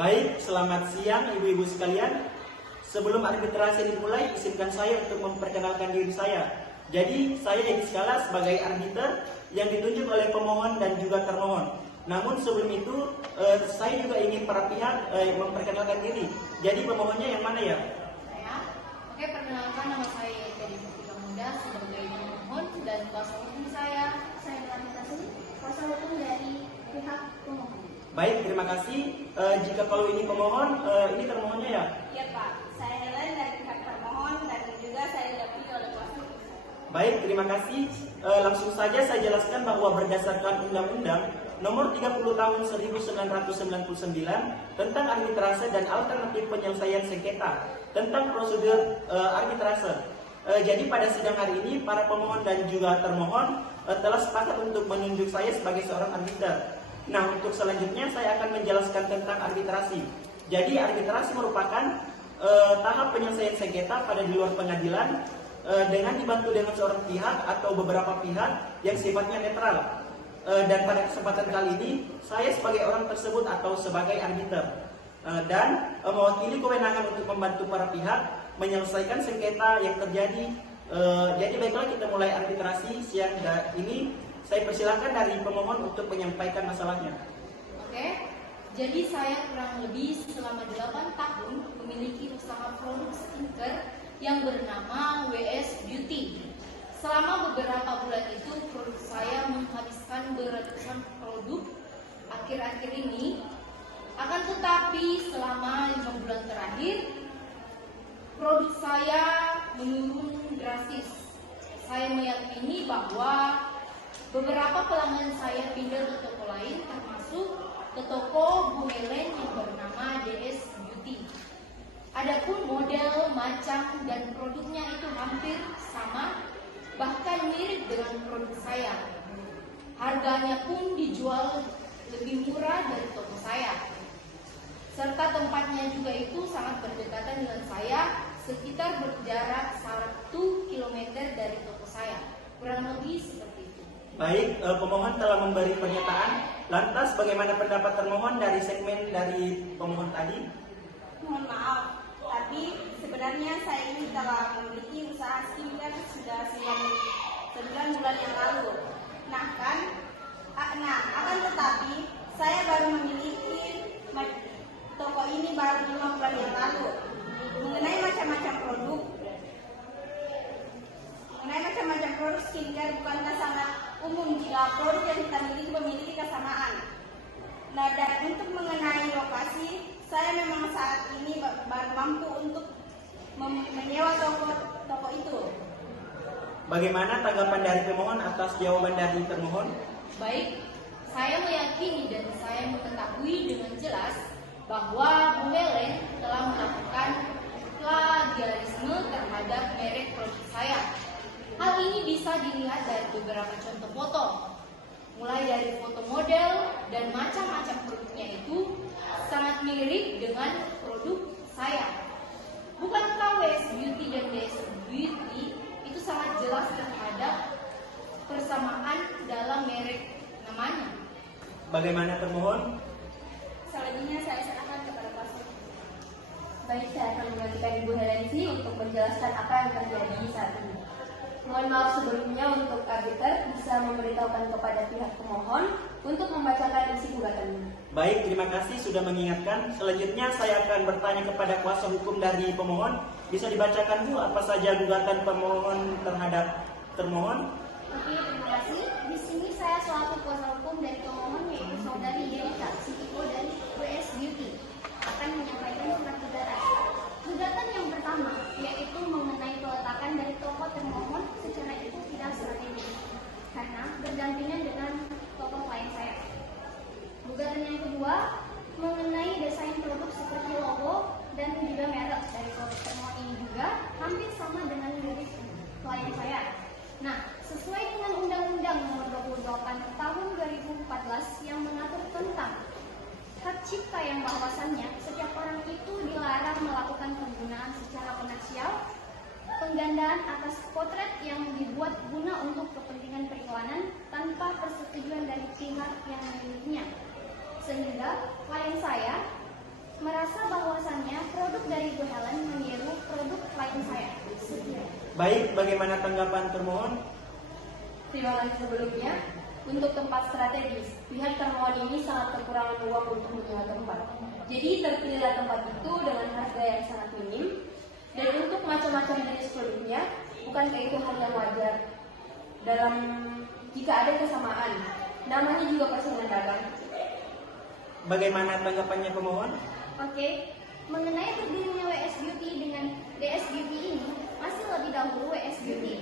Baik, selamat siang ibu-ibu sekalian. Sebelum arbitrase dimulai, izinkan saya untuk memperkenalkan diri saya. Jadi, saya Edi Skala sebagai arbiter yang ditunjuk oleh pemohon dan juga termohon. Namun sebelum itu, saya juga ingin para pihak memperkenalkan diri. Jadi, pemohonnya yang mana ya? Saya. Oke, perkenalkan nama saya Edi Mustika Muda sebagai pemohon dan kuasa hukum saya. Saya Lamita Suli, kuasa hukum dari pihak pemohon. Baik, terima kasih. Jika kalau ini pemohon, ini termohonnya ya? Iya Pak, saya Helen dari pihak termohon dan juga saya didampingi oleh kuasa hukum. Baik, terima kasih. Langsung saja saya jelaskan bahwa berdasarkan Undang-Undang Nomor 30 Tahun 1999 tentang arbitrase dan alternatif penyelesaian sengketa tentang prosedur arbitrase. Jadi pada sidang hari ini para pemohon dan juga termohon telah sepakat untuk menunjuk saya sebagai seorang arbiter. Nah, untuk selanjutnya saya akan menjelaskan tentang arbitrasi. Jadi arbitrasi merupakan tahap penyelesaian sengketa pada di luar pengadilan dengan dibantu dengan seorang pihak atau beberapa pihak yang sifatnya netral. Dan pada kesempatan kali ini saya sebagai orang tersebut atau sebagai arbiter dan mewakili kewenangan untuk membantu para pihak menyelesaikan sengketa yang terjadi. Jadi baiklah, kita mulai arbitrasi siang ini. Saya persilakan dari pemohon untuk menyampaikan masalahnya. Oke, jadi saya kurang lebih selama 8 tahun memiliki usaha produk skincare yang bernama WS Beauty. Selama beberapa bulan itu produk saya menghabiskan beratusan produk akhir-akhir ini. Akan tetapi selama 5 bulan terakhir produk saya menurun drastis. Saya meyakini bahwa beberapa pelanggan saya pindah ke toko lain, termasuk ke toko Bu Helen yang bernama DS Beauty. Adapun model, macam, dan produknya itu hampir sama, bahkan mirip dengan produk saya. Harganya pun dijual lebih murah dari toko saya. Serta tempatnya juga itu sangat berdekatan dengan saya, sekitar berjarak 1 km dari toko saya. Kurang lebih seperti itu. Baik, pemohon telah memberi pernyataan. Lantas bagaimana pendapat termohon dari segmen dari pemohon tadi? Mohon maaf, tapi sebenarnya saya ini telah memiliki usaha skincare sudah 9 bulan yang lalu. Akan tetapi saya baru memiliki toko ini baru 5 bulan yang lalu. Mengenai macam-macam produk skincare bukankah sangat umum jika produk yang kita miliki memiliki kesamaan. Nah, dan untuk mengenai lokasi, saya memang saat ini baru mampu untuk menyewa toko itu. Bagaimana tanggapan dari pemohon atas jawaban dari termohon? Baik, saya meyakini dan saya mengetahui dengan jelas bahwa Bu Helen telah melakukan plagiarisme terhadap merek produk saya. Hal ini bisa dilihat dari beberapa contoh foto, mulai dari foto model dan macam-macam produknya itu sangat mirip dengan produk saya. Bukankah WS Beauty dan DS Beauty itu sangat jelas terhadap persamaan dalam merek namanya? Bagaimana termohon? Selanjutnya saya serahkan kepada kuasa. Baik, saya akan menggantikan Ibu Helensi untuk menjelaskan apa yang terjadi saat ini. Mohon maaf sebelumnya untuk arbiter bisa memberitahukan kepada pihak pemohon untuk membacakan isi gugatan ini. Baik, terima kasih sudah mengingatkan. Selanjutnya saya akan bertanya kepada kuasa hukum dari pemohon. Bisa dibacakan Bu apa saja gugatan pemohon terhadap termohon? Oke, terima kasih. Di sini saya selaku kuasa hukum dari pemohon yaitu saudari Yelita CEO dari WS Beauty akan menyampaikan surat gugatan. Gugatan yang pertama yaitu mengenai peletakan dari toko termohon secara itu tidak strategis karena berdampingan dengan toko klien saya. Gugatan yang kedua mengenai desain produk seperti logo dan juga merek dari produk termohon ini juga hampir sama dengan milik klien saya. Nah, sesuai dengan Undang-Undang Nomor 28 Tahun 2014 yang mengatur tentang hak cipta yang bahwasannya setiap orang itu dilarang melakukan penggunaan secara komersial, penggandaan atas potret yang dibuat guna untuk kepentingan periklanan tanpa persetujuan dari pihak yang memilikinya. Sehingga klien saya merasa bahwasannya produk dari Bu Helen meniru produk klien saya. Sekian. Baik, bagaimana tanggapan termohon? Terima kasih sebelumnya. Untuk tempat strategis, pihak termohon ini sangat kekurangan uang untuk menyewa tempat. Jadi terpilihlah tempat itu dengan harga yang sangat minim. Dan untuk macam-macam jenis produknya, bukankah itu hal yang wajar dalam jika ada kesamaan? Namanya juga persaingan dagang. Bagaimana tanggapannya pemohon? Oke, mengenai berdirinya WS Beauty dengan DS Beauty ini masih lebih dahulu WS Beauty,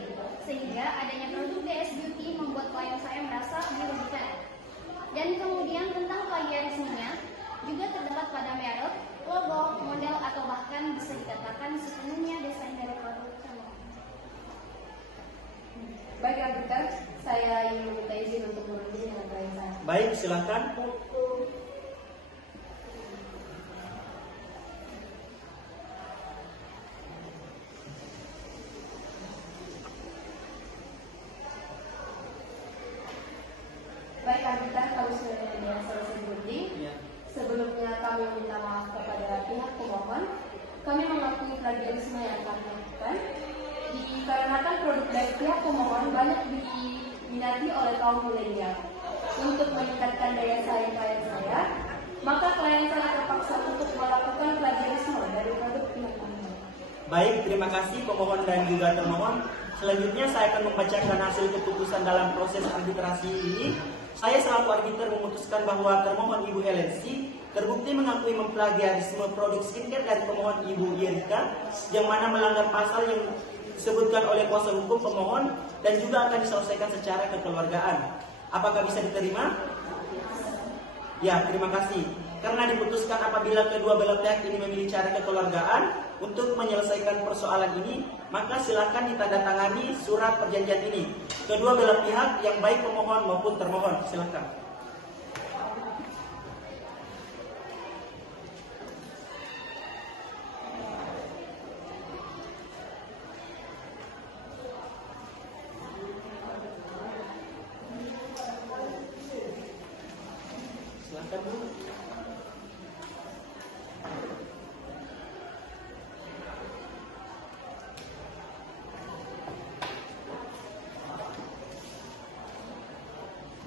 sehingga adanya produk DS Beauty membuat klien saya merasa dirugikan. Dan kemudian tentang plagiarismenya juga terdapat pada merek, logo, model atau bahkan bisa dikatakan sepenuhnya desain dari produk termohon. Baik, arbiter, saya ingin meminta izin untuk berhenti dengan klien saya. Baik, silakan. Baik, arbiter, kami sudah selesai berunding. Ya. Sebelumnya kami meminta maaf kepada pihak pemohon. Kami mengakui plagiarisme yang kami lakukan. Dikarenakan produk dari pihak pemohon banyak diminati oleh kaum milenial. Untuk meningkatkan daya saing klien saya, maka klien saya terpaksa untuk melakukan plagiarisme dari produk pihak pemohon. Baik, terima kasih pemohon dan juga termohon. Selanjutnya saya akan membacakan hasil keputusan dalam proses arbitrasi ini. Saya selaku arbiter memutuskan bahwa termohon Ibu Helen C. terbukti mengakui memplagiarisme produk skincare dari pemohon Ibu Yerika yang mana melanggar pasal yang disebutkan oleh kuasa hukum pemohon dan juga akan diselesaikan secara kekeluargaan. Apakah bisa diterima? Ya, terima kasih. Karena diputuskan apabila kedua belah pihak ini memilih cara kekeluargaan untuk menyelesaikan persoalan ini, maka silakan ditandatangani surat perjanjian ini. Kedua belah pihak yang baik pemohon maupun termohon, silakan. Silakan Bu.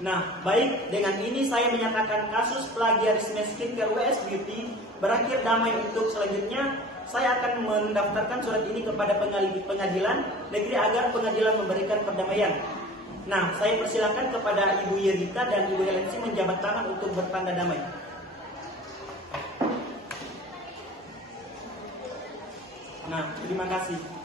Nah, baik, dengan ini saya menyatakan kasus plagiarisme skincare WS Beauty berakhir damai. Untuk selanjutnya, saya akan mendaftarkan surat ini kepada pengadilan negeri agar pengadilan memberikan perdamaian. Nah, saya persilakan kepada Ibu Yerita dan Ibu Helensi menjabat tangan untuk bertanda damai. Nah, terima kasih.